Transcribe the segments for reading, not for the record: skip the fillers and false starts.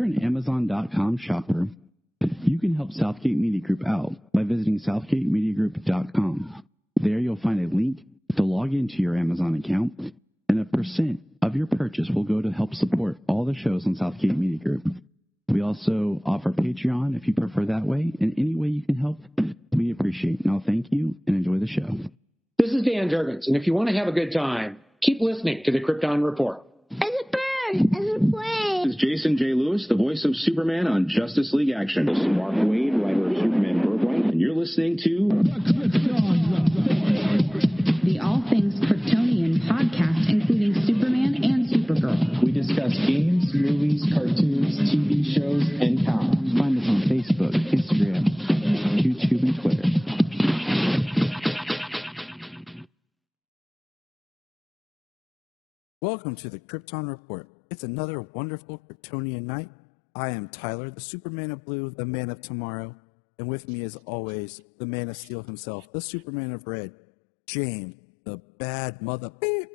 you're an Amazon.com shopper, you can help Southgate Media Group out by visiting southgatemediagroup.com. There you'll find a link to log into your Amazon account, and a % of your purchase will go to help support all the shows on Southgate Media Group. We also offer Patreon if you prefer that way, and any way you can help, we appreciate. Now, thank you, and enjoy the show. This is Dan Jurgens, and if you want to have a good time, keep listening to the Krypton Report. It's a bird. It's a plane. This is Jason J. Lewis, the voice of Superman on Justice League Action. This is Mark Wade, writer of Superman Birthright, and you're listening to the All Things Kryptonian podcast, including Superman and Supergirl. We discuss games, movies, cartoons, TV shows, and comics. Find us on Facebook, Instagram, YouTube, and Twitter. Welcome to the Krypton Report. It's another wonderful Kryptonian night. I am Tyler, the Superman of Blue, the Man of Tomorrow, and with me, as always, the Man of Steel himself, the Superman of Red, James, the bad mother. Beep.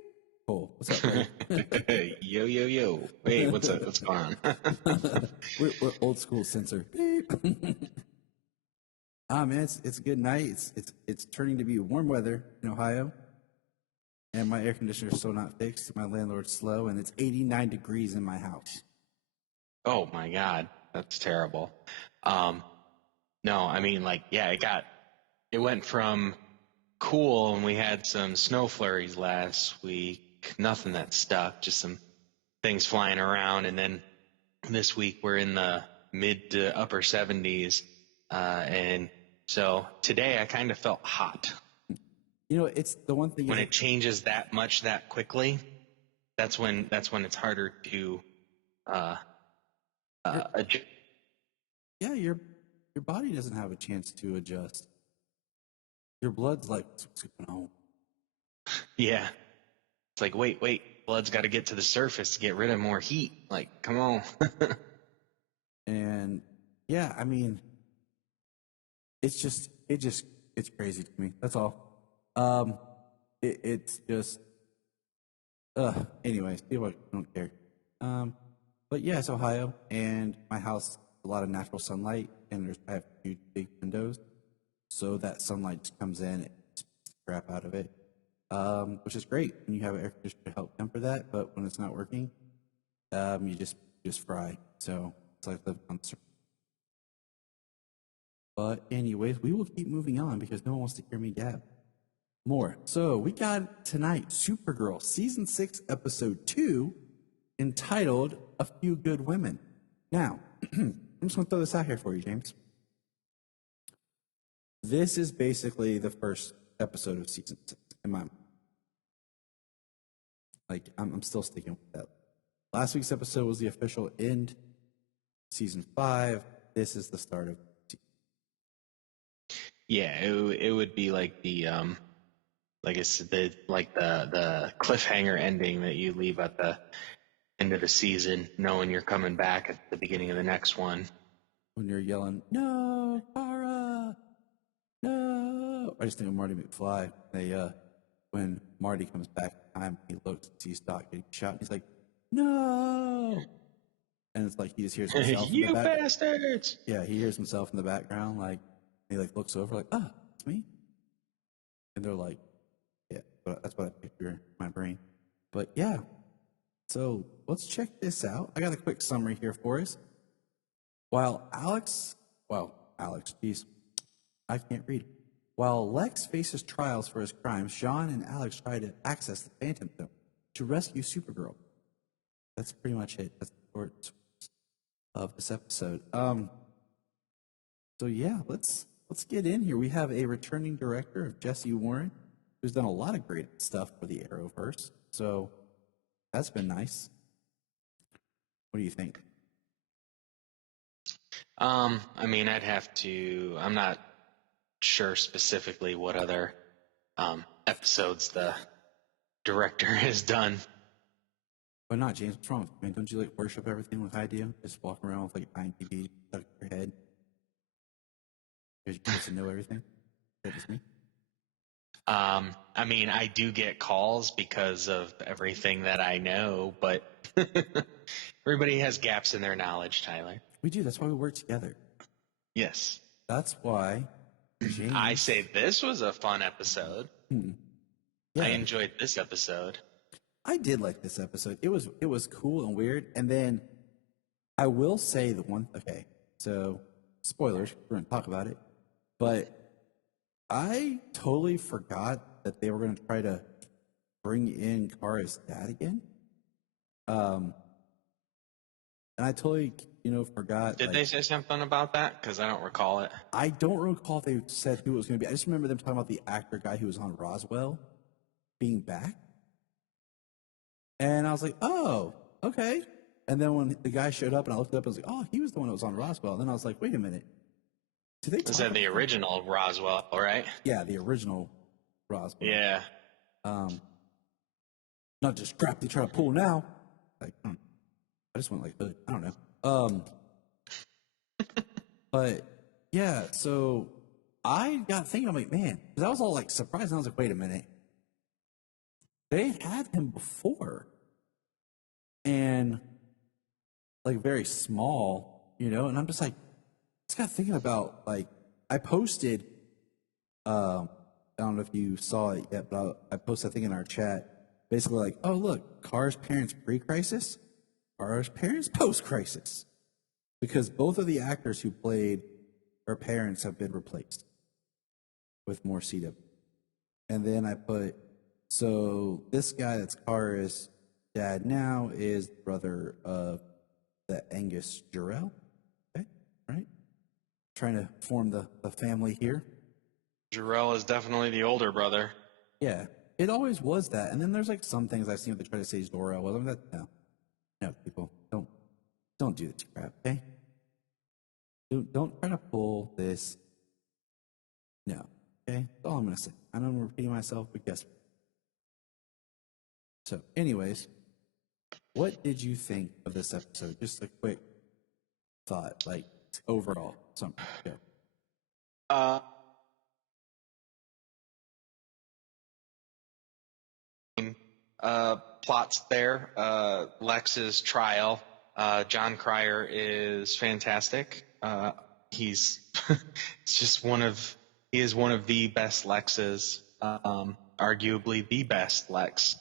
Cole, what's up, man? Yo. Wait, what's up? What's going on? we're old school censor. Beep. Man, it's a good night. It's turning to be warm weather in Ohio. And my air conditioner is still not fixed. My landlord's slow, and it's 89 degrees in my house. Oh my God, that's terrible. No, I mean, it went from cool, and we had some snow flurries last week. Nothing that stuck, just some things flying around, and then this week we're in the mid to upper 70s, and so today I kind of felt hot. You know, it's the one thing when it changes that much that quickly. That's when it's harder to adjust. Yeah, your body doesn't have a chance to adjust. Your blood's like, what's going on? Yeah, it's like wait, blood's got to get to the surface to get rid of more heat. Like, come on. And yeah, I mean, it's crazy to me. That's all. It's just, anyways, people don't care. But yeah, it's Ohio, and my house, a lot of natural sunlight, and I have huge big windows, so that sunlight just comes in, it spits the crap out of it, which is great when you have an air conditioner to help temper that, but when it's not working, you just fry, so it's like living on the surface. But anyways, we will keep moving on because no one wants to hear me gab more. So we got tonight Supergirl season 6 episode 2 entitled A Few Good Women. Now, I'm just going to throw this out here for you, James. This is basically the first episode of season 6 in my mind. Like, I'm still sticking with that. Last week's episode was the official end. Season 5, this is the start of season. Yeah, it would be like the the cliffhanger ending that you leave at the end of the season, knowing you're coming back at the beginning of the next one. When you're yelling, "No, Kara, no!" I just think of Marty McFly. When Marty comes back in time, he looks and sees Doc getting shot, and he's like, "No!" And it's like he just hears himself. You bastards! Yeah, he hears himself in the background, like he looks over, like, "Ah, it's me," and they're like. Yeah, but that's what I picture in my brain. But yeah, so let's check this out. I got a quick summary here for us. Alex, geez, I can't read. While Lex faces trials for his crimes, Sean and Alex try to access the Phantom Zone to rescue Supergirl. That's pretty much it. That's the short of this episode. So yeah, let's get in here. We have a returning director of Jesse Warren, who's done a lot of great stuff for the Arrowverse. So that's been nice. What do you think? I mean, I'm not sure specifically what other episodes the director has done. Why not, James? What's wrong? Man, don't you worship everything with idea? Just walk around with IMDb stuck in your head? Because you supposed to know everything? Is that just me? I mean, I do get calls because of everything that I know, but Everybody has gaps in their knowledge, Tyler. We do. That's why we work together. Yes. That's why James... I say this was a fun episode. Yeah. I enjoyed this episode. I did like this episode. It was cool and weird. And then I will say the one... Okay, so spoilers. We're going to talk about it. But I totally forgot that they were going to try to bring in Kara's dad again. And I totally, forgot. Did they say something about that? Because I don't recall it. I don't recall if they said who it was going to be. I just remember them talking about the actor guy who was on Roswell being back. And I was like, oh, okay. And then when the guy showed up and I looked it up, I was like, oh, he was the one that was on Roswell. And then I was like, wait a minute. Is that the original Roswell, right? Yeah, the original Roswell. Yeah. Not just crap they try to pull now. Like, I just went like, I don't know. But yeah, so I got thinking, I'm like, man, because I was all like surprised. And I was like, wait a minute. They had him before. And like very small, and I'm just like, just got thinking about, like, I posted, I don't know if you saw it yet, but I posted, I think, in our chat, basically like, oh, look, Kara's parents pre-crisis, Kara's parents post-crisis. Because both of the actors who played her parents have been replaced with more CW. And then I put, so this guy that's Kara's dad now is the brother of the Angus Jarrell. Okay, right? Trying to form the family here. Jarrell is definitely the older brother. Yeah, it always was that. And then there's like some things I've seen where they try to say Zor-El. Well, no, people, don't do this crap, okay? Don't try to pull this. No, okay? That's all I'm gonna say. I know I'm repeating myself, but guess what? So, anyways, what did you think of this episode? Just a quick thought, like overall. Something. Yeah. Plots there. Lex's trial. John Cryer is fantastic. He's it's just he is one of the best Lexes, arguably the best Lex,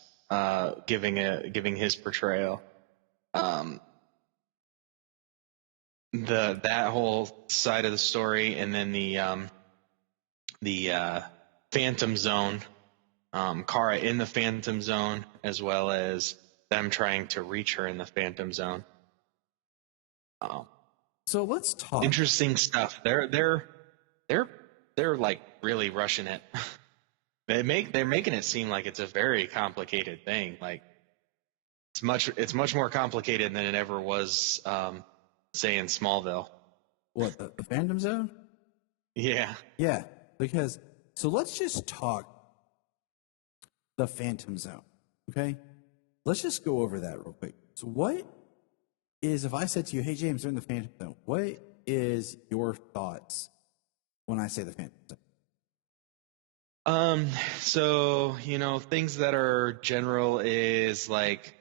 giving his portrayal. That whole side of the story, and then the Phantom Zone, Kara in the Phantom Zone, as well as them trying to reach her in the Phantom Zone. So let's talk. Interesting stuff. They're like really rushing it. They're making it seem like it's a very complicated thing. Like it's much more complicated than it ever was. Say in Smallville. What, the Phantom Zone? Yeah. Yeah, because, so let's just talk the Phantom Zone, okay? Let's just go over that real quick. So what is, if I said to you, hey, James, they're in the Phantom Zone, what is your thoughts when I say the Phantom Zone? So, things that are general is like,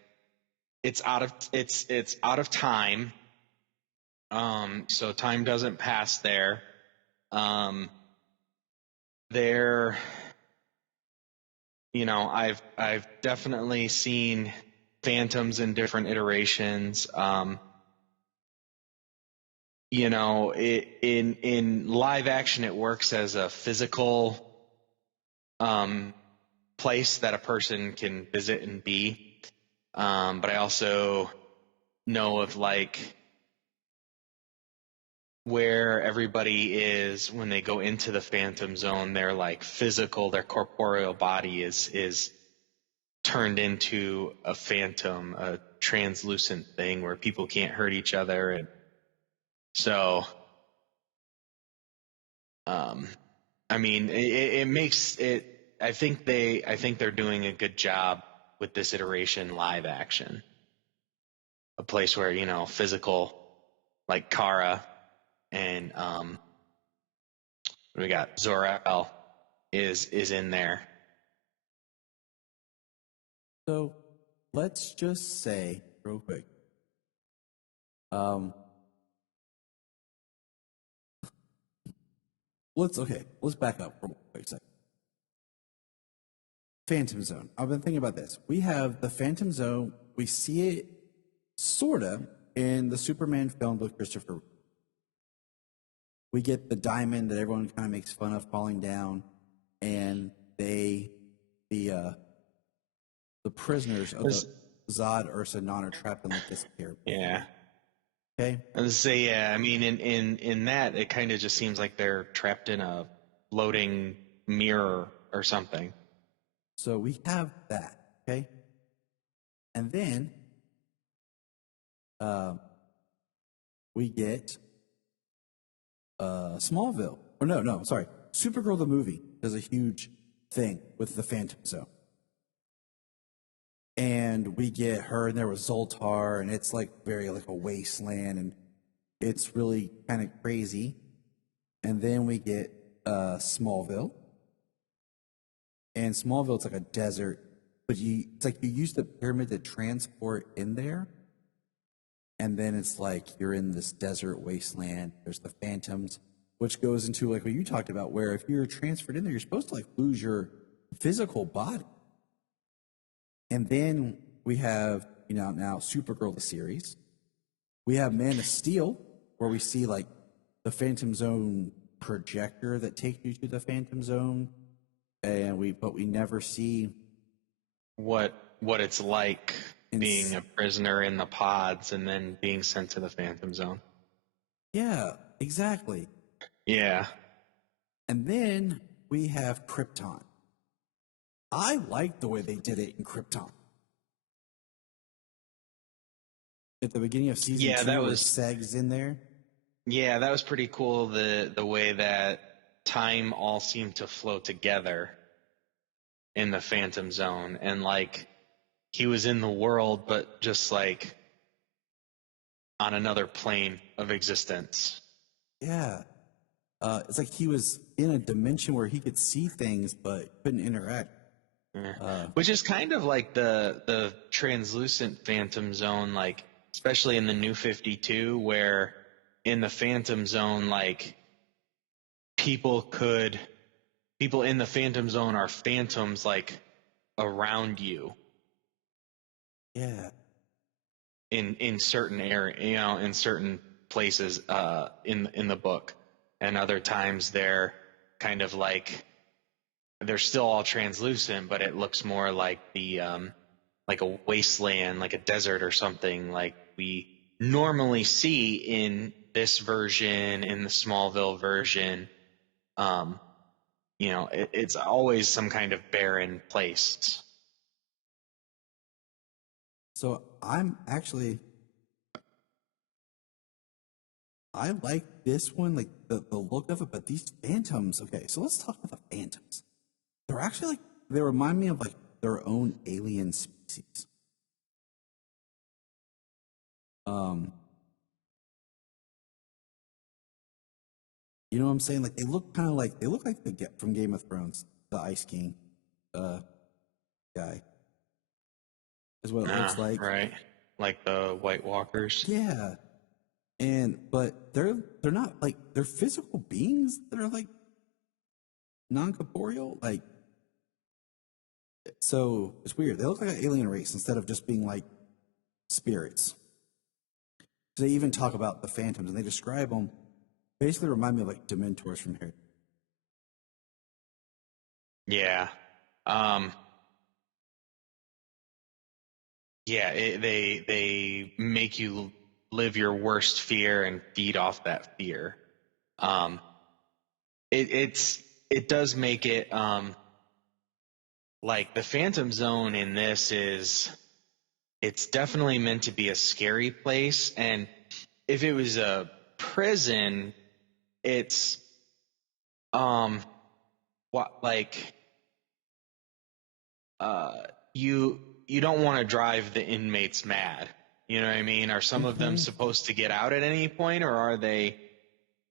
it's out of time. So time doesn't pass there. I've definitely seen phantoms in different iterations. In live action, it works as a physical, place that a person can visit and be. But I also know of like, where everybody is when they go into the Phantom Zone, they're like physical, their corporeal body is turned into a phantom, a translucent thing where people can't hurt each other. And so, it makes it, I think they're doing a good job with this iteration live action. A place where, physical, like Kara, and we got Zor-El is in there. So let's just say real quick, Um, let's back up for a quick second. Phantom Zone. I've been thinking about this. We have the Phantom Zone. We see it sorta in the Superman film with Christopher. We get the diamond that everyone kind of makes fun of falling down, and the prisoners of the Zod, Ursa, and Non are trapped in like this pyramid. Yeah. Okay. I was say, yeah. I mean, in that, it kind of just seems like they're trapped in a floating mirror or something. So we have that. Okay. And then we get Smallville. Or no, sorry. Supergirl the movie does a huge thing with the Phantom Zone. And we get her in there with Zoltar, and it's like very like a wasteland, and it's really kind of crazy. And then we get Smallville. And Smallville, it's like a desert, but it's like you use the pyramid to transport in there. And then it's like you're in this desert wasteland. There's the phantoms, which goes into like what you talked about, where if you're transferred in there, you're supposed to like lose your physical body. And then we have, now Supergirl the series. We have Man of Steel, where we see like the Phantom Zone projector that takes you to the Phantom Zone, but we never see what it's like being a prisoner in the pods and then being sent to the Phantom Zone. Yeah, exactly. Yeah. And then we have Krypton. I like the way they did it in Krypton. At the beginning of season 2, that was Seg's in there. Yeah, that was pretty cool. The way that time all seemed to flow together in the Phantom Zone, and like he was in the world, but just like on another plane of existence. Yeah. It's like he was in a dimension where he could see things but couldn't interact. Yeah. Which is kind of like the translucent Phantom Zone, like especially in the New 52, where in the Phantom Zone, like people in the Phantom Zone are phantoms like around you. Yeah. In certain in certain places in the book, and other times they're kind of like they're still all translucent, but it looks more like the like a wasteland, like a desert or something like we normally see in this version, in the Smallville version. It's always some kind of barren place. So I like this one, like the look of it, but these phantoms, okay, so let's talk about the phantoms. They're actually like, they remind me of like their own alien species. You know what I'm saying? Like they look like the from Game of Thrones, the Ice King guy. Is what it looks like. Right. Like the White Walkers. Yeah. But they're not like, they're physical beings that are like non-corporeal, like, so it's weird. They look like an alien race instead of just being like spirits. They even talk about the phantoms, and they describe them, basically remind me of like Dementors from here. Yeah. They make you live your worst fear and feed off that fear. It does make it like the Phantom Zone in this it's definitely meant to be a scary place, and if it was a prison, it's you don't want to drive the inmates mad. You know what I mean? Are some of them supposed to get out at any point, or are they,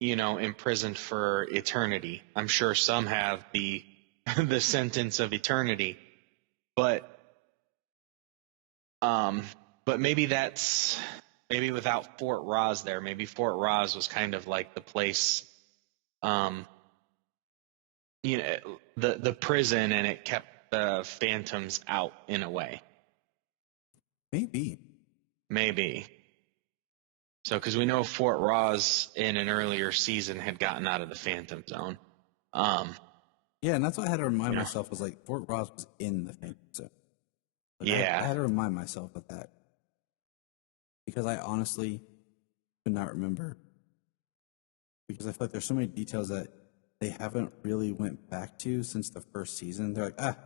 imprisoned for eternity? I'm sure some have the the sentence of eternity, but maybe that's maybe without Fort Roz there. Maybe Fort Roz was kind of like the place, the prison, and it kept the phantoms out in a way. Maybe. So, because we know Fort Roz in an earlier season had gotten out of the Phantom Zone. Yeah, and that's what I had to remind myself was like Fort Roz was in the Phantom Zone. Like, yeah. I had to remind myself of that. Because I honestly could not remember. Because I feel like there's so many details that they haven't really went back to since the first season. They're like,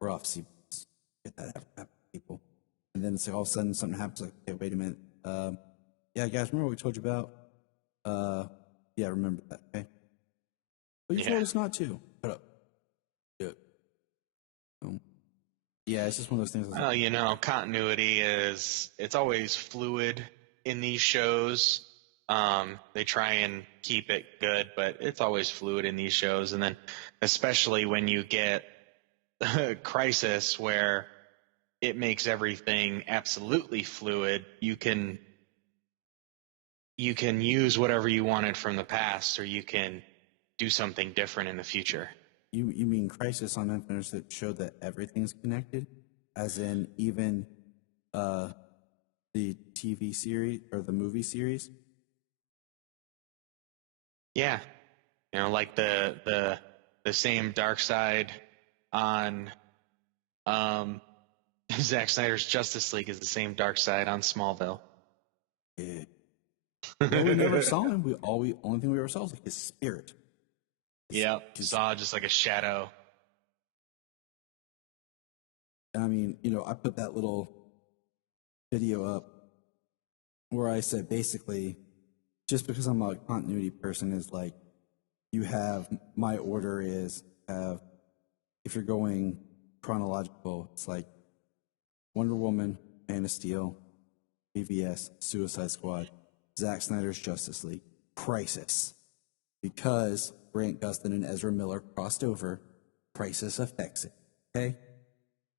we're off CBS. Get that happen, people. And then it's like all of a sudden something happens like, okay, wait a minute. Yeah, guys, remember what we told you about? Yeah, remember that, okay? But you told us not to. Shut up. Do it. Yeah, it's just one of those things. Well, continuity it's always fluid in these shows. They try and keep it good, but it's always fluid in these shows. And then especially when you get Crisis, where it makes everything absolutely fluid, you can use whatever you wanted from the past, or you can do something different in the future. You mean Crisis on Infinite that showed that everything's connected? As in even the TV series or the movie series? Yeah. Like the same dark side on Zack Snyder's Justice League is the same dark side on Smallville. Yeah. Well, we never saw him. Only thing we ever saw was like his spirit. Yeah, saw just like a shadow. I mean, I put that little video up where I said basically, just because I'm a continuity person, is like, my order is, if you're going chronological, it's like Wonder Woman, Man of Steel, BVS, Suicide Squad, Zack Snyder's Justice League, Crisis. Because Grant Gustin and Ezra Miller crossed over, Crisis affects it. Okay?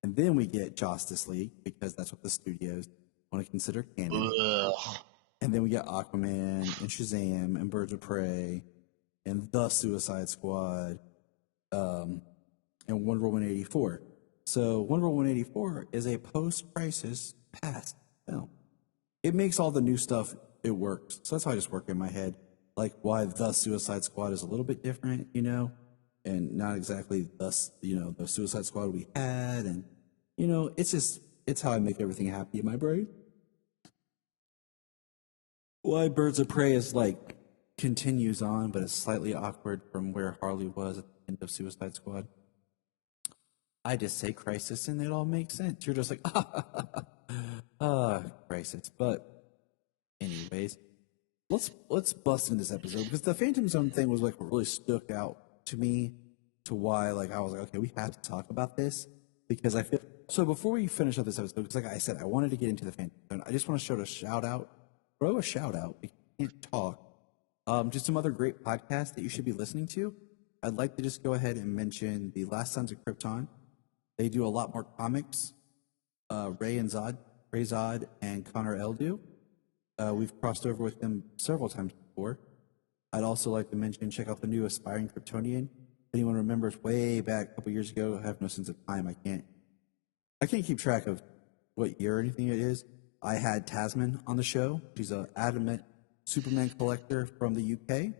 And then we get Justice League, because that's what the studios want to consider canon. Ugh. And then we get Aquaman and Shazam and Birds of Prey and The Suicide Squad and Wonder Woman 84. So Wonder Woman 84 is a post-Crisis past film. It makes all the new stuff, it works. So that's how I just work in my head. Like why The Suicide Squad is a little bit different, and not exactly the Suicide Squad we had. And, it's how I make everything happy in my brain. Why Birds of Prey is continues on, but it's slightly awkward from where Harley was at the end of Suicide Squad. I just say Crisis and it all makes sense. You're just like, Crisis. But anyways, let's bust in this episode, because the Phantom Zone thing was what really stuck out to me, to why I was like, okay, we have to talk about this, because I feel so. Before we finish up this episode, because like I said, I wanted to get into the Phantom Zone. I just want to throw a shout out because I can't talk. Just some other great podcasts that you should be listening to. I'd like to just go ahead and mention the Last Sons of Krypton. They do a lot more comics. Ray Zod and Connor L do. We've crossed over with them several times before. I'd also like to mention, check out the new Aspiring Kryptonian. If anyone remembers way back a couple years ago, I have no sense of time. I can't keep track of what year or anything it is. I had Tasman on the show. She's an adamant Superman collector from the UK.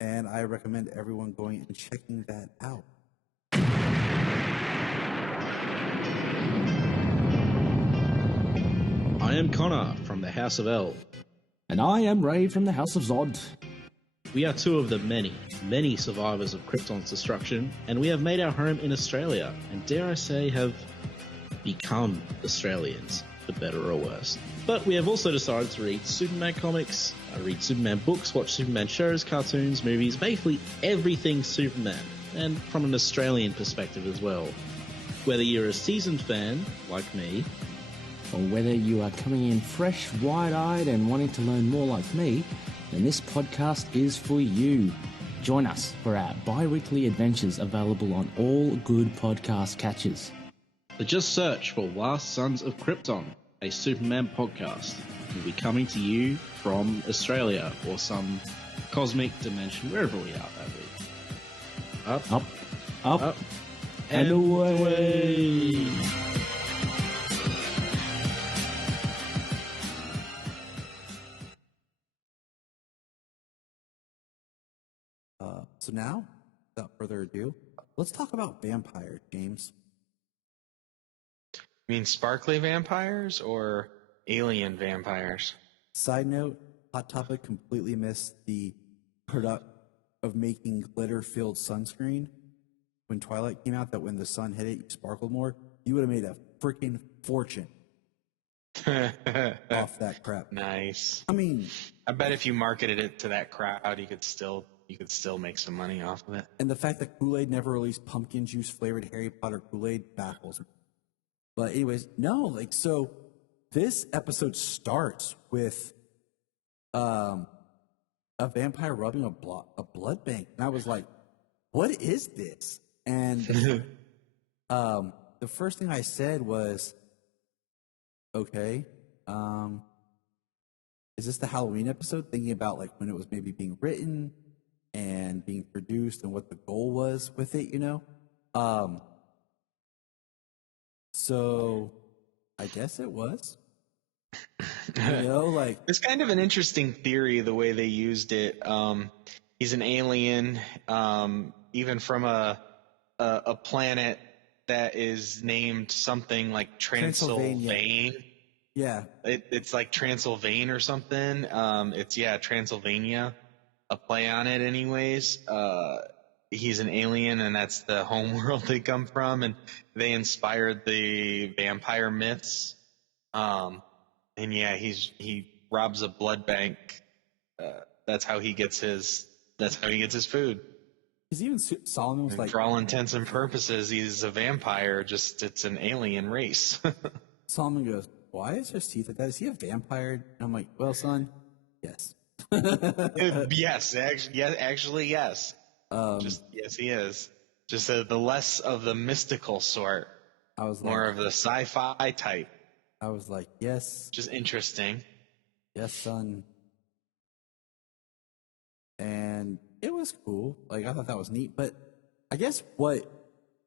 And I recommend everyone going and checking that out. I am Connor from the House of L. And I am Ray from the House of Zod. We are two of the many, many survivors of Krypton's destruction, and we have made our home in Australia, and dare I say, have become Australians, for better or worse. But we have also decided to read Superman comics, read Superman books, watch Superman shows, cartoons, movies, basically everything Superman, and from an Australian perspective as well. Whether you're a seasoned fan, like me, or whether you are coming in fresh, wide-eyed and wanting to learn more like me, then this podcast is for you. Join us for our bi-weekly adventures available on all good podcast catchers. So just search for Last Sons of Krypton a Superman podcast. We'll be coming to you from Australia or some cosmic dimension, wherever we are that week. Up, and away. So now, without further ado, let's talk about vampires, James. You mean sparkly vampires or alien vampires? Side note, Hot Topic completely missed the product of making glitter-filled sunscreen when Twilight came out, that when the sun hit it, you sparkled more. You would have made a freaking fortune off that crap. Nice. I mean, I bet if you marketed it to that crowd, you could still make some money off of it. And the fact that Kool-Aid never released pumpkin juice flavored Harry Potter Kool-Aid baffles me. But anyways, no, like, so this episode starts with a vampire rubbing a blood bank. And I was like, what is this? And the first thing I said was, okay, is this the Halloween episode? Thinking about like when it was maybe being written and being produced and what the goal was with it, you know? So I guess it was. You know, like, it's kind of an interesting theory the way they used it. He's an alien, even from a planet that is named something like Transylvania. Yeah, it's like Transylvania or something. It's Transylvania, a play on it. Anyways, he's an alien, and that's the home world they come from, and they inspired the vampire myths. And yeah, he robs a blood bank. That's how he gets his food. Because even Solomon was like, for all intents and purposes, he's a vampire. Just it's an alien race. Solomon goes, "Why is his teeth like that? Is he a vampire?" And I'm like, "Well, son, yes." Yes, actually, yes. Yes, he is. Just the less of the mystical sort. I was more of the sci-fi type. I was like, yes. Just interesting. Yes, son. And it was cool. Like, I thought that was neat. But I guess what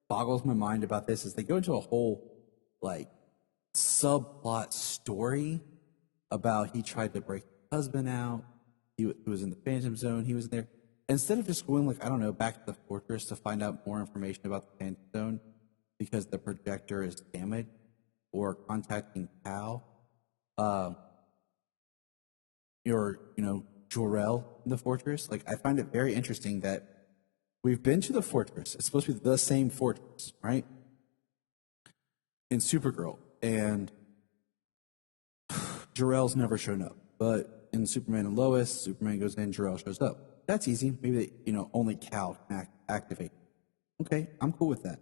boggles my mind about this is they go into a whole, like, subplot story about he tried to break his husband out. He was in the Phantom Zone. He was there. Instead of just going, like, I don't know, back to the fortress to find out more information about the Phantom Zone because the projector is damaged, or contacting Cal, or, Jor-El in the fortress. Like, I find it very interesting that we've been to the fortress. It's supposed to be the same fortress, right? In Supergirl. And Jor-El's never shown up. But in Superman and Lois, Superman goes in, Jor-El shows up. That's easy. Maybe, only Cal can activate. Okay, I'm cool with that.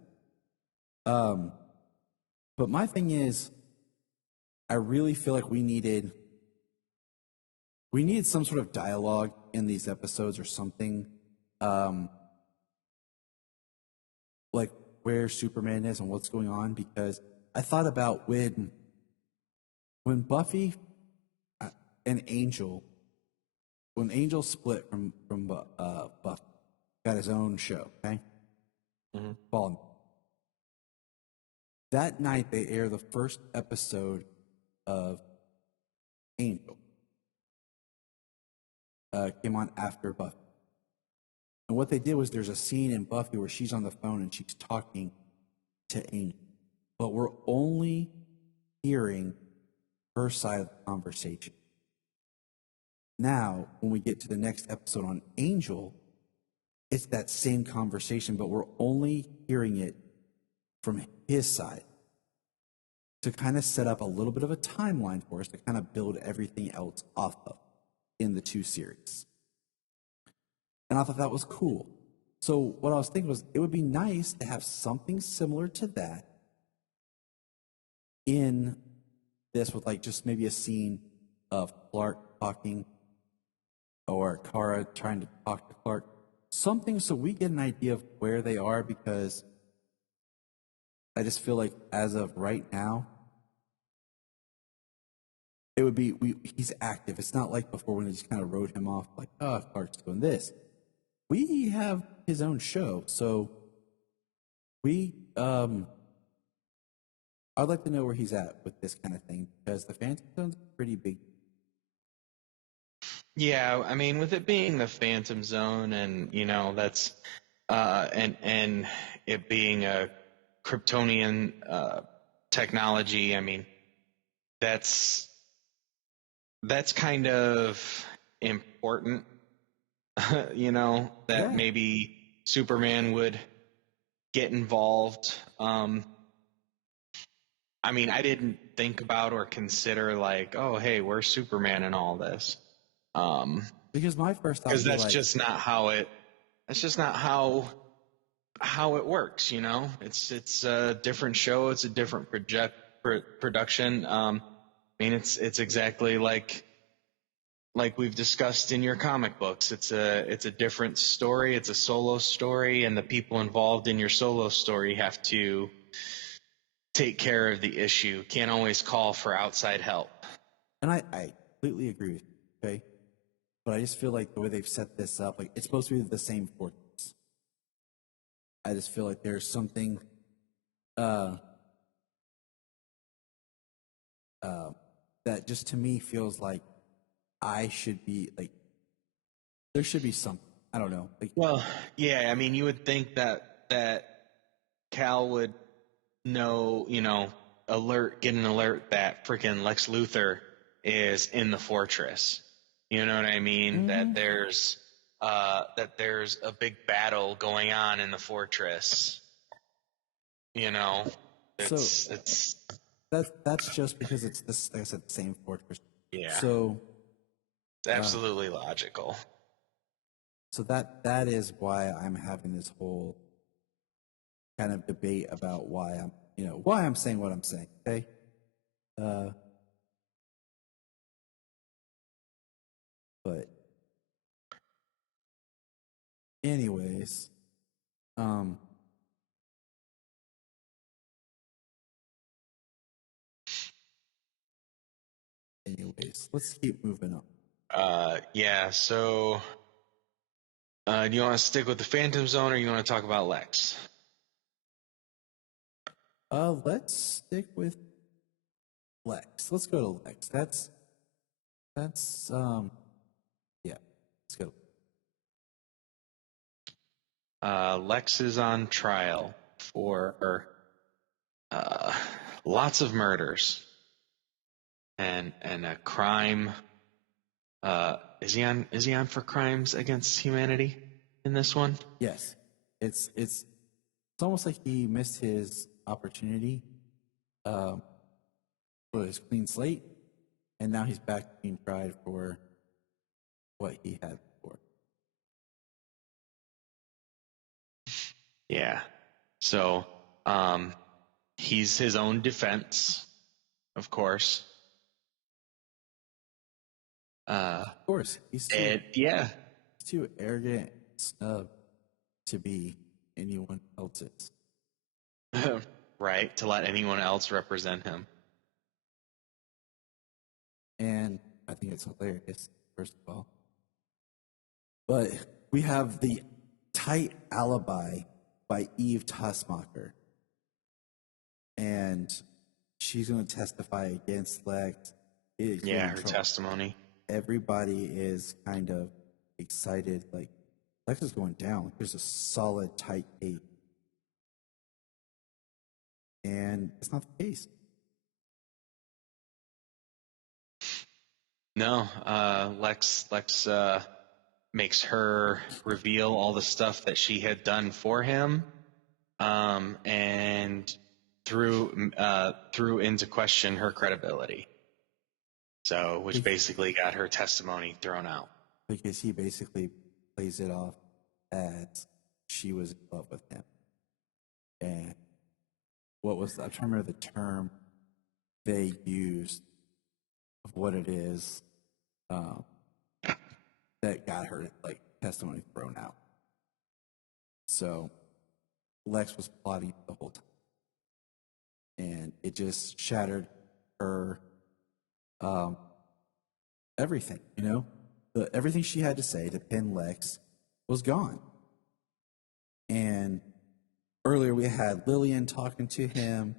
But my thing is, I really feel like we needed some sort of dialogue in these episodes or something, like where Superman is and what's going on, because I thought about when Buffy and Angel, when Angel split from Buffy, got his own show, okay? Mm-hmm. Follow me. That night, they air the first episode of Angel. Came on after Buffy. And what they did was there's a scene in Buffy where she's on the phone and she's talking to Angel. But we're only hearing her side of the conversation. Now, when we get to the next episode on Angel, it's that same conversation, but we're only hearing it from his side, to kind of set up a little bit of a timeline for us to kind of build everything else off of in the two series. And I thought that was cool. So what I was thinking was, it would be nice to have something similar to that in this, with like just maybe a scene of Clark talking, or Kara trying to talk to Clark. Something so we get an idea of where they are, because I just feel like as of right now, it would be he's active. It's not like before when they just kind of wrote him off like, oh, Clark's doing this. We have his own show, so I'd like to know where he's at with this kind of thing because the Phantom Zone's pretty big. Yeah, I mean, with it being the Phantom Zone, and that's and it being a Kryptonian technology, I mean, that's kind of important, that maybe Superman would get involved. I mean, I didn't think about or consider like, oh, hey, where's Superman in all this? Because my first thought, because that's just not how it. That's just not how it works. It's a different show. It's a different production. I mean, it's exactly like we've discussed in your comic books. It's a different story. It's a solo story, and the people involved in your solo story have to take care of the issue. Can't always call for outside help. And I completely agree with you, okay? But I just feel like the way they've set this up, like it's supposed to be the same fortress. I just feel like there's something that just to me feels like I should be like there should be something. I don't know. Like, well, yeah, I mean, you would think that Cal would know, get an alert that freaking Lex Luthor is in the fortress. You know what I mean? Mm-hmm. That there's a big battle going on in the fortress. That's just because it's this, like I said, the same fortress. Yeah. So it's absolutely logical. So that is why I'm having this whole kind of debate about why I'm saying what I'm saying. Okay. But anyways, let's keep moving on. Yeah, so do you want to stick with the Phantom Zone or you want to talk about Lex? Let's stick with Lex. Let's go to Lex. That's yeah, let's go. Lex is on trial for lots of murders and a crime. Is he on for crimes against humanity in this one? Yes. It's almost like he missed his opportunity for his clean slate, and now he's back being tried for what he had before. Yeah. So he's his own defense, of course. Of course. He's too arrogant and snub to be anyone else's. Right, to let anyone else represent him. And I think it's hilarious, first of all. But we have the tight alibi by Eve Tussmacher. And she's going to testify against Lex. Her testimony. Everybody is kind of excited. Like, Lex is going down. There's a solid, tight case. And it's not the case. No, Lex makes her reveal all the stuff that she had done for him, and threw into question her credibility. So, which basically got her testimony thrown out. Because he basically plays it off as she was in love with him. And I'm trying to remember the term they used of what it is that got her testimony thrown out. So Lex was plotting the whole time, and it just shattered her everything, you know? Everything she had to say to pin Lex was gone. And earlier we had Lillian talking to him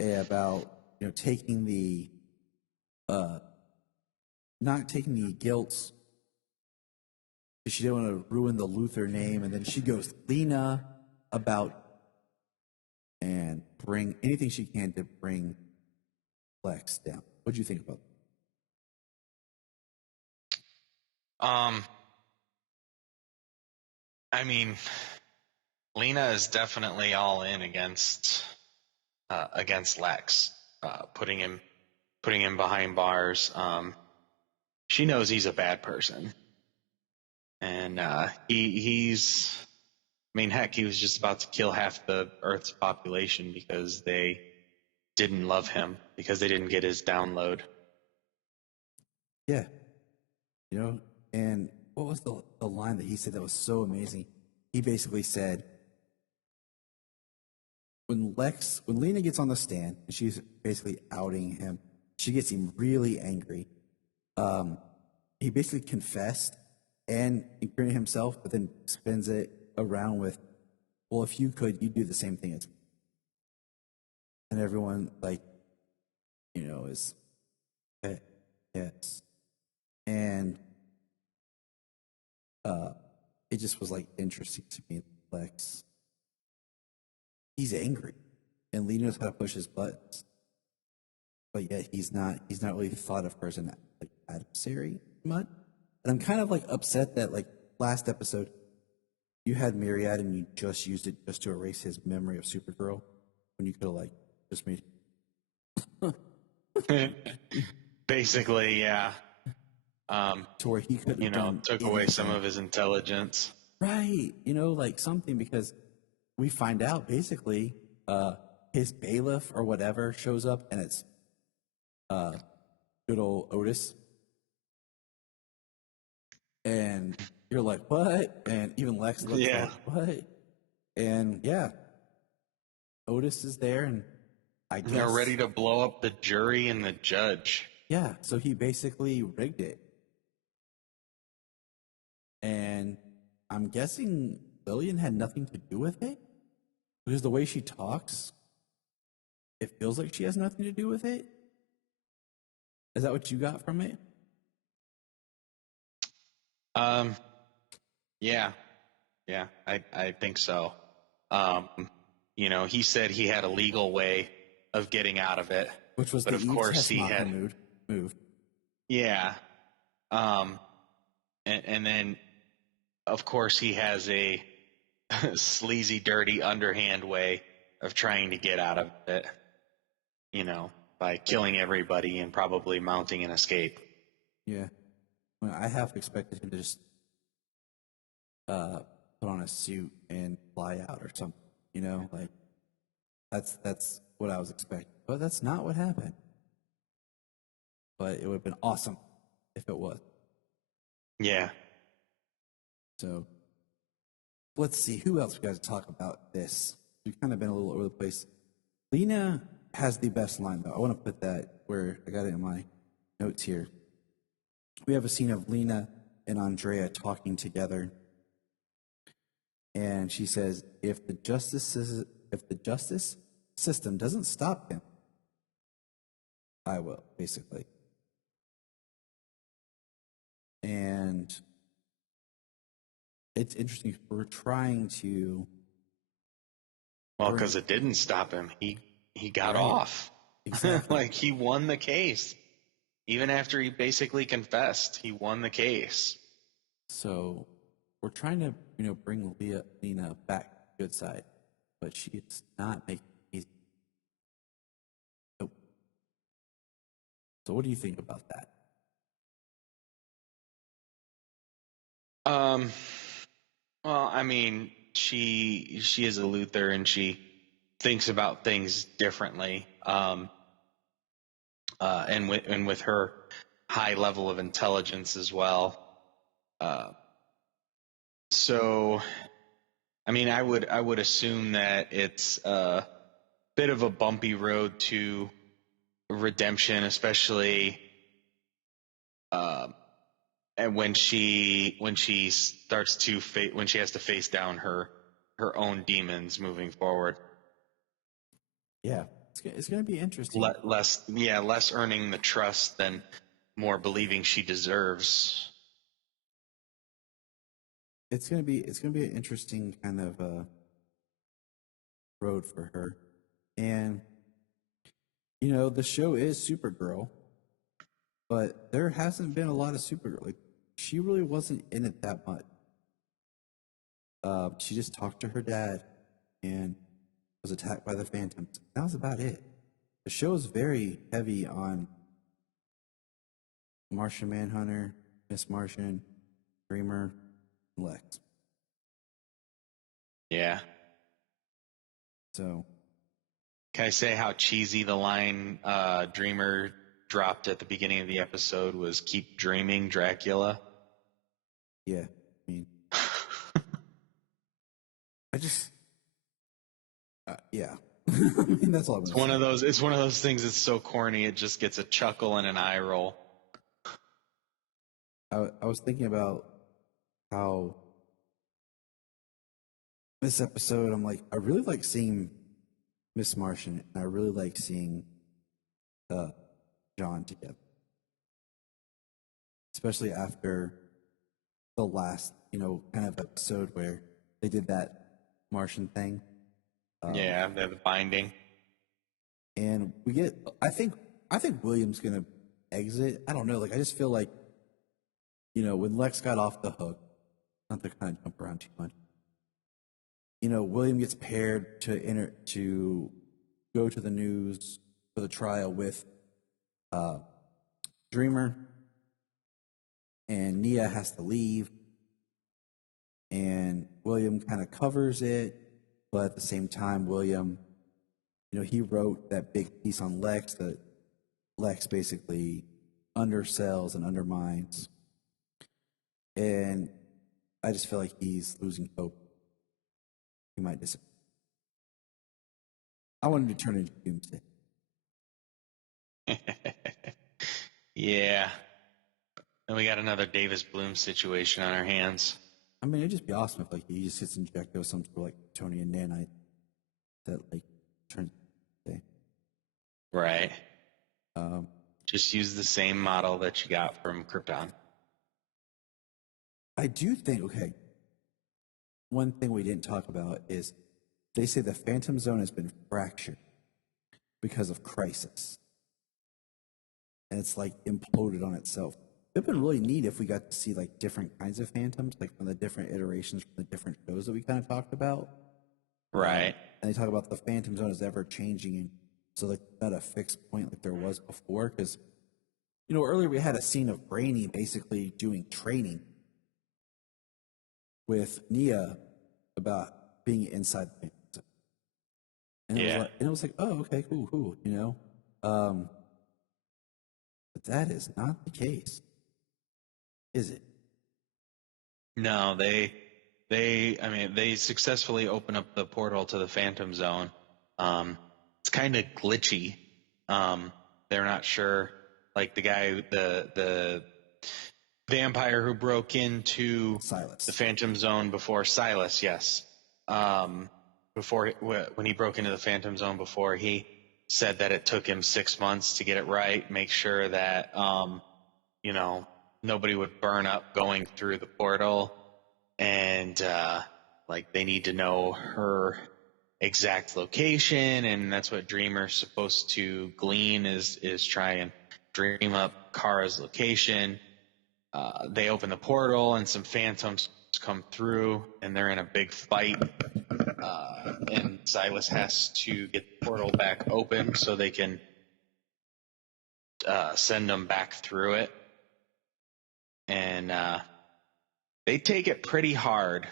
about, you know, taking the, not taking the guilt. She didn't want to ruin the Luther name. And then she goes Lena about and bring anything she can to bring Lex down. What do you think about that? I mean, Lena is definitely all in against Lex, putting him behind bars. She knows he's a bad person, and he's. I mean, heck, he was just about to kill half the Earth's population because they didn't love him, because they didn't get his download. Yeah, you know, and what was the line that he said that was so amazing? He basically said, when Lena gets on the stand and she's basically outing him, she gets him really angry. He basically confessed and incriminated himself, but then spins it around with, well, if you could, you'd do the same thing as me. And everyone, like, you know, is, yes. And it just was, like, interesting to me. Lex, he's angry, and Lee knows how to push his buttons, but yet he's not really thought of her as an like adversary much. And I'm kind of like upset that like last episode you had Myriad and you just used it just to erase his memory of Supergirl when you could have like just made basically, yeah. To where he could, you know, took away some of his intelligence, right? You know, like something, because we find out basically his bailiff or whatever shows up, and it's good old Otis. And you're like, what? And even Lex looks like, what? And yeah, Otis is there, and I guess they're ready to blow up the jury and the judge. Yeah, so he basically rigged it. And I'm guessing Lillian had nothing to do with it, because the way she talks, it feels like she has nothing to do with it. Is that what you got from it? Yeah, I think so. You know, he said he had a legal way of getting out of it, which was, but of course he had moved. Yeah, and then of course he has a sleazy, dirty, underhand way of trying to get out of it. You know, by killing everybody and probably mounting an escape. Yeah. Well, I half expected him to just put on a suit and fly out or something. You know, like that's what I was expecting. But that's not what happened. But it would have been awesome if it was. Yeah. So let's see, who else we got to talk about this? We've kind of been a little over the place. Lena has the best line, though. I want to put that where I got it in my notes here. We have a scene of Lena and Andrea talking together, and she says, "If the justice system doesn't stop him, I will." Basically, and it's interesting. We're trying to. Well, because it didn't stop him. He got off. Exactly. Like, he won the case. Even after he basically confessed, he won the case. So we're trying to, bring Lena back to the good side, but she's not making it easy. Nope. So what do you think about that? Well, I mean, she is a Luthor, and she thinks about things differently. And with her high level of intelligence as well. So, I mean, I would assume that it's a bit of a bumpy road to redemption, especially and when she starts to when she has to face down her own demons moving forward. Yeah, it's going to be interesting. Less earning the trust than more believing she deserves. It's going to be an interesting kind of road for her. And the show is Supergirl, but there hasn't been a lot of Supergirl. Like, she really wasn't in it that much. She just talked to her dad and was attacked by the Phantoms. That was about it. The show is very heavy on Martian Manhunter, Miss Martian, Dreamer, and Lex. Yeah. So, can I say how cheesy the line Dreamer dropped at the beginning of the episode was "Keep dreaming, Dracula"? Yeah, I mean, I just, yeah. I mean, that's all. It's one of those things that's so corny it just gets a chuckle and an eye roll. I was thinking about how this episode, I'm like, I really like seeing Miss Martian, and I really like seeing John together, especially after the last, kind of episode where they did that Martian thing. Yeah, the binding. And we get, I think William's gonna exit. I don't know. Like, I just feel like, when Lex got off the hook, not to kind of jump around too much. William gets paired to go to the news for the trial with Dreamer, and Nia has to leave, and William kind of covers it, but at the same time, William, he wrote that big piece on Lex that Lex basically undersells and undermines, and I just feel like he's losing hope. He might disappear. I wanted to turn into Doomsday. Yeah. And we got another Davis Bloom situation on our hands. I mean, it'd just be awesome if he just gets injected with some sort of Tony and nanite that turns day. Right. Just use the same model that you got from Krypton. I do think, one thing we didn't talk about is they say the Phantom Zone has been fractured because of Crisis. And it's imploded on itself. It would have been really neat if we got to see different kinds of Phantoms, from the different iterations from the different shows that we kind of talked about. Right. And they talk about the Phantom Zone is ever changing, and so not a fixed point like there was before. Because, earlier we had a scene of Brainy basically doing training with Nia about being inside the Phantom Zone. And it was like, oh, okay, cool, but that is not the case, is it? No, they successfully open up the portal to the Phantom Zone. It's kind of glitchy. They're not sure, the guy, the vampire who broke into Silas, the Phantom Zone before Silas, yes. When he broke into the Phantom Zone before, he said that it took him 6 months to get it right, make sure that, nobody would burn up going through the portal. And, they need to know her exact location. And that's what Dreamer's supposed to glean is try and dream up Kara's location. They open the portal and some phantoms come through and they're in a big fight. And Silas has to get the portal back open so they can send them back through it. And they take it pretty hard,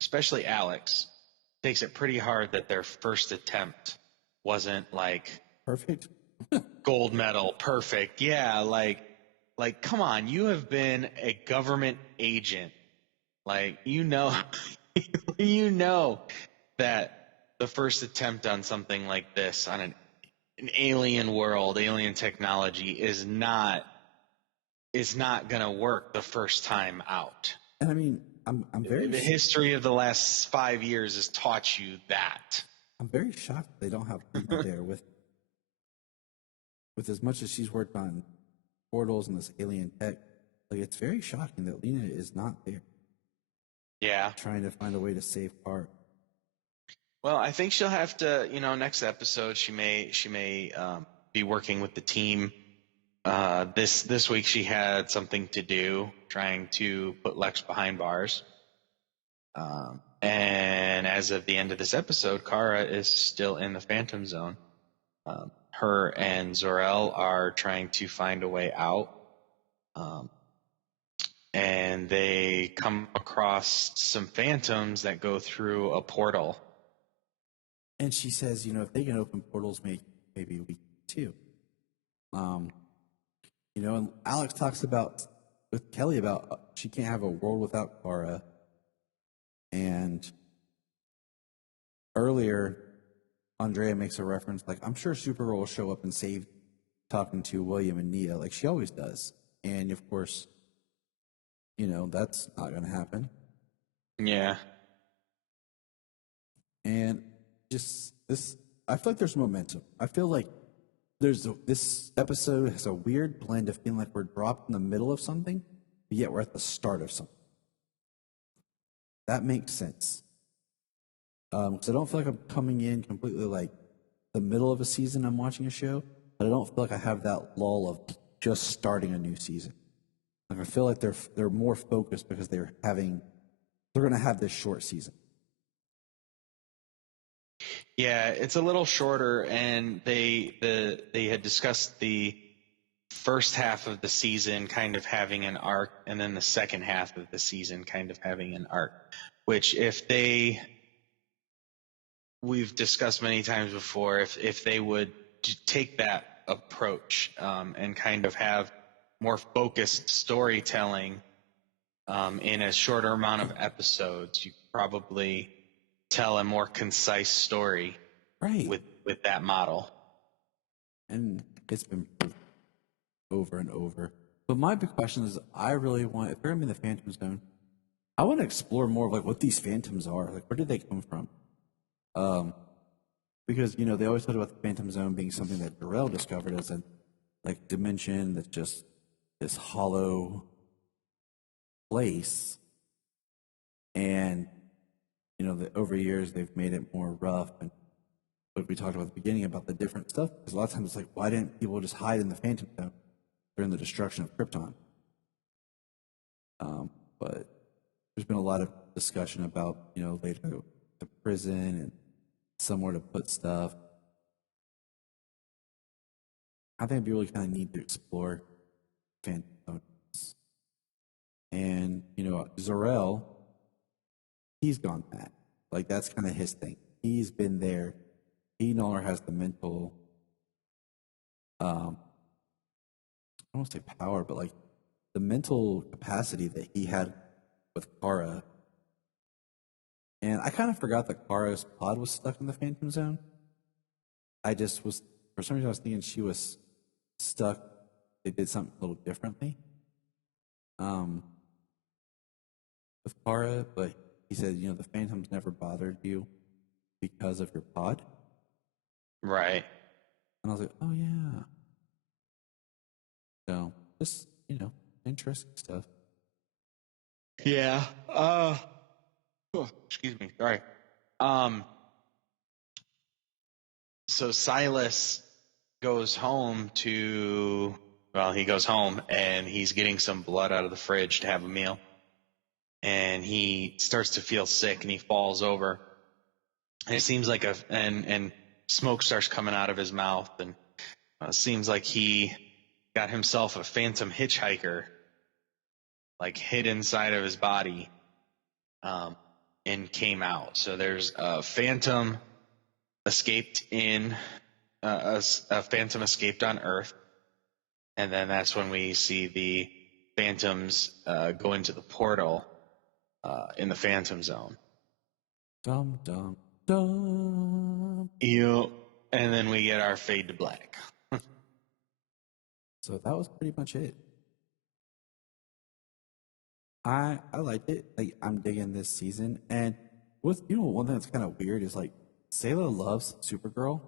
especially Alex takes it pretty hard that their first attempt wasn't perfect. Gold medal, perfect. Yeah, come on, you have been a government agent. You know that the first attempt on something like this, on an alien world, alien technology, is not is not going to work the first time out. And I mean, I'm very. The history of the last 5 years has taught you that. I'm very shocked they don't have Lena there with as much as she's worked on portals and this alien tech. Like, it's very shocking that Lena is not there. Yeah. Trying to find a way to save Kara. Well, I think she'll have to, next episode she may be working with the team. This week she had something to do, trying to put Lex behind bars. And as of the end of this episode, Kara is still in the Phantom Zone. Her and Zor-El are trying to find a way out. And they come across some phantoms that go through a portal. And she says, if they can open portals, maybe we can too. And Alex talks with Kelly about she can't have a world without Kara. And earlier, Andrea makes a reference, like, I'm sure Supergirl will show up and save talking to William and Nia, like she always does. And of course, that's not going to happen. Yeah. And just this, I feel like there's momentum. I feel like this episode has a weird blend of feeling like we're dropped in the middle of something, but yet we're at the start of something. That makes sense. Because I don't feel like I'm coming in completely like the middle of a season I'm watching a show, but I don't feel like I have that lull of just starting a new season. Like, I feel like they're more focused because they're going to have this short season. Yeah, it's a little shorter, and they had discussed the first half of the season kind of having an arc, and then the second half of the season kind of having an arc, which we've discussed many times before, if they would take that approach and kind of have more focused storytelling in a shorter amount of episodes, you could probably tell a more concise story, right, with that model. And it's been proved over and over. But my big question is, I really want, if they're going to be in the Phantom Zone, I want to explore more of like what these phantoms are. Like, where did they come from? Because they always talk about the Phantom Zone being something that Jor-El discovered as a dimension that's just this hollow place, and over years they've made it more rough, and like we talked about at the beginning about the different stuff, because a lot of times it's like, why didn't people just hide in the Phantom Zone during the destruction of Krypton? But there's been a lot of discussion about later the prison and somewhere to put stuff. I think we really kind of need to explore Phantom Zones. And Zor-El, he's gone mad. Like, that's kind of his thing. He's been there. He no longer has the mental, I don't want to say power, but like the mental capacity that he had with Kara. And I kind of forgot that Kara's pod was stuck in the Phantom Zone. For some reason I was thinking she was stuck. They did something a little differently with Kara, but he said, the Phantoms never bothered you because of your pod. Right. And I was like, oh yeah. So, just, interesting stuff. Yeah. Excuse me. Sorry. So Silas goes home he goes home and he's getting some blood out of the fridge to have a meal. And he starts to feel sick and he falls over. And it seems like and smoke starts coming out of his mouth, and it seems like he got himself a phantom hitchhiker, like hid inside of his body, and came out. So there's a phantom escaped a phantom escaped on Earth, and then that's when we see the phantoms go into the portal in the Phantom Zone. Dum dum dum. And then we get our fade to black. So that was pretty much it. I liked it. Like, I'm digging this season. And one thing that's kind of weird is like Sayla loves Supergirl,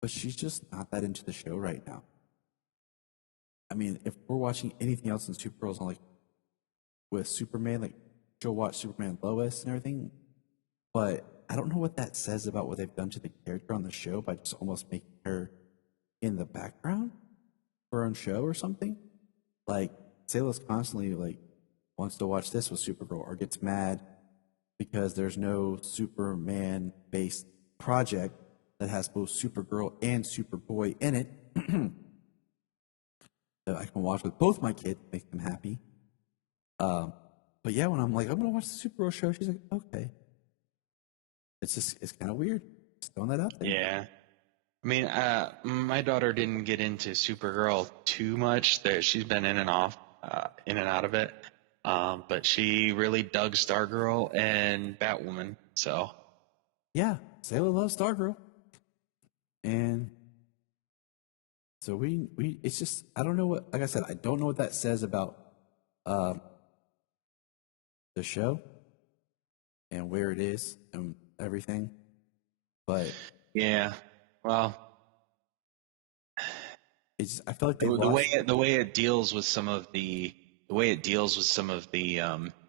but she's just not that into the show right now. I mean, if we're watching anything else in Supergirl's on like with Superman, like she'll watch Superman Lois and everything. But I don't know what that says about what they've done to the character on the show by just almost making her in the background for her own show or something. Like Sayla's constantly like wants to watch this with Supergirl or gets mad because there's no Superman based project that has both Supergirl and Superboy in it that I can watch with both my kids, make them happy. But yeah, when I'm like, I'm gonna watch the Supergirl show, she's like, okay. It's kind of weird. Just throwing that out there. Yeah. I mean, my daughter didn't get into Supergirl too much. She's been in and out of it. But she really dug Stargirl and Batwoman. So. Yeah, Sayla loves Stargirl. And so it's just, I don't know what, like I said, I don't know what that says about the show and where it is and everything. But yeah, well, I feel like the way it deals with some of the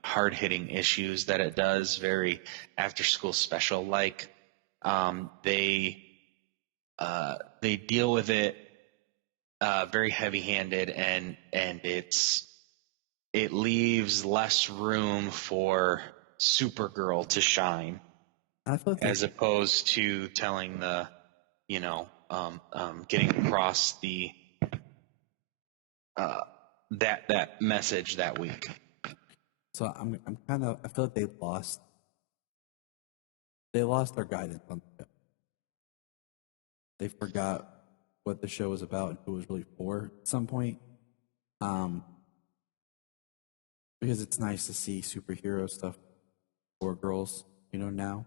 hard hitting issues that it does, very after school special like. They deal with it very heavy handed, and it leaves less room for Supergirl to shine. I feel like as opposed to telling getting across the that message that week. So I'm kind of, I feel like they lost their guidance on the show. They forgot what the show was about and who it was really for at some point. Because it's nice to see superhero stuff for girls, now.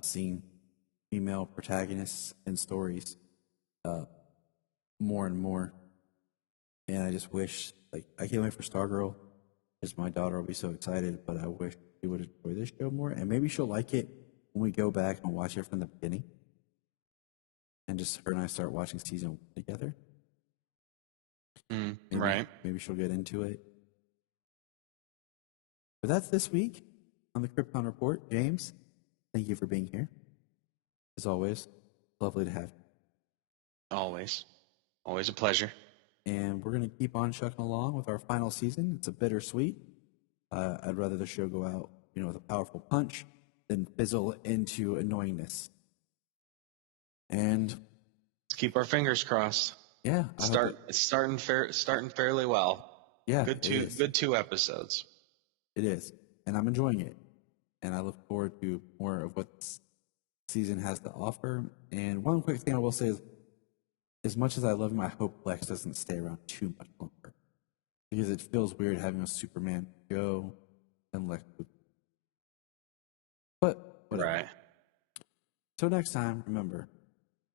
Seeing female protagonists in stories more and more. And I just wish, I can't wait for Stargirl because my daughter will be so excited, but I wish she would enjoy this show more. And maybe she'll like it when we go back and watch it from the beginning. And just her and I start watching season 1 together. Maybe she'll get into it. But that's this week on the Krypton Report. James, thank you for being here. As always, lovely to have you. Always a pleasure. And we're going to keep on chugging along with our final season. It's a bittersweet. I'd rather the show go out, with a powerful punch than fizzle into annoyingness. And let's keep our fingers crossed. Yeah, it's starting fairly well. Yeah, good 2 episodes. It is, and I'm enjoying it, and I look forward to more of what this season has to offer. And one quick thing I will say is, as much as I love him, I hope Lex doesn't stay around too much longer, because it feels weird having a Superman go and Lex. But whatever. Right. So next time, remember.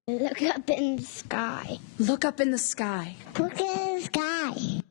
Look up in the sky. Look up in the sky. Look in the sky.